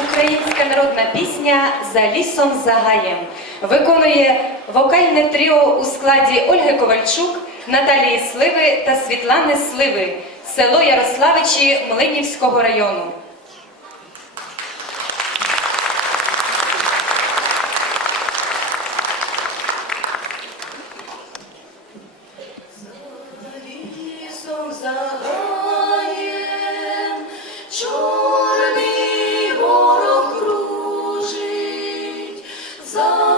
Українська народна пісня за лісом за гаєм виконує вокальне тріо у складі Ольги Ковальчук, Наталії Сливи та Світлани Сливи, село Ярославичі Млинівського району. За лісом за гаєм, So